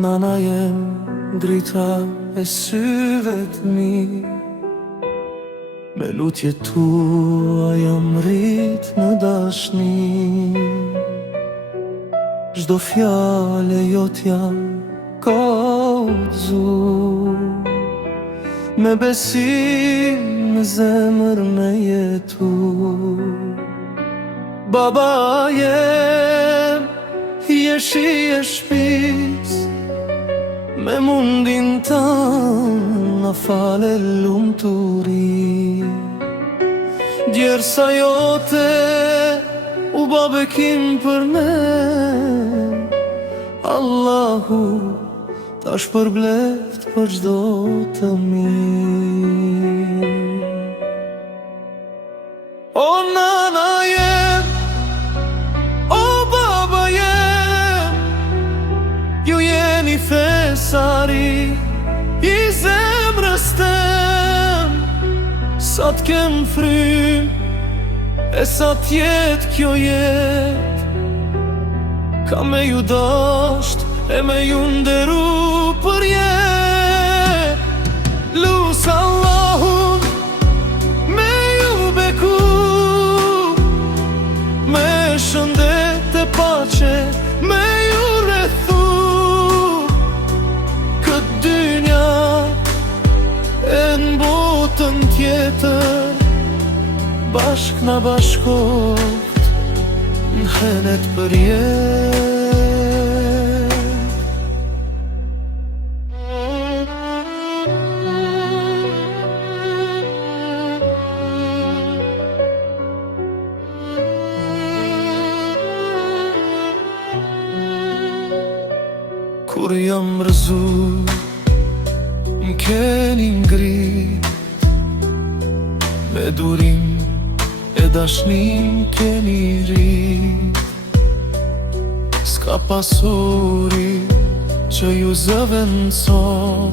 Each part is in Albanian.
Nana jem, drita e syve t'mi, me lutje tua jam rrit në dashni. Çdo fjale jotja ka udhzu, me besim në zemër me jetu. Baba jem, jeshi e shpis, me mundin tanë na fale lumturi. Djersa jote u babekim për ne, Allahu tash përbleft për çdo të mirë. O nana jem, o baba jem, ju jeni fesari i zemrës tem. Sa t'kem frym, e sa t'jet kjo jet, ka me ju dasht e me ju nderu për jet. Lusë Allahun me ju beku, me shëndet e pace me ju rrethu. Këtë dynja e në botën tjetër, bashk na bashkoft në henet për jet. Kur jam rëzu, m'keni ngrit, me durim e dashnim keni rit. S'ka pasuri që ju zëvendëson,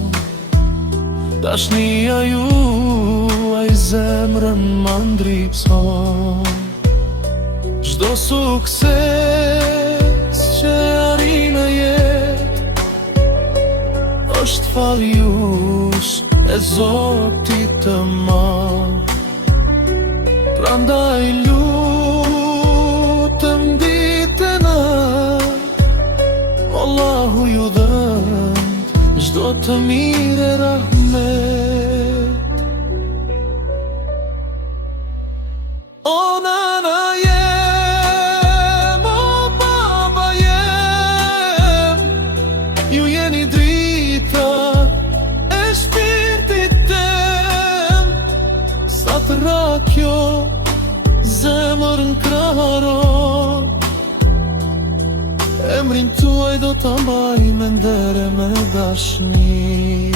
dashnia juaj zemrën ma ndripson. Çdo sukses që arrin në jet, është fal jush e Zotit të madh. Prandaj lutem ditë e natë, Allahu ju dhënd çdo të mirë e rahmet. O nana jem, o baba jem, ju jeni drita e shpirtit tem. Sa të rakjo zemër në kraharo, emrin tuaj do ta mbaj me ndere me dashni.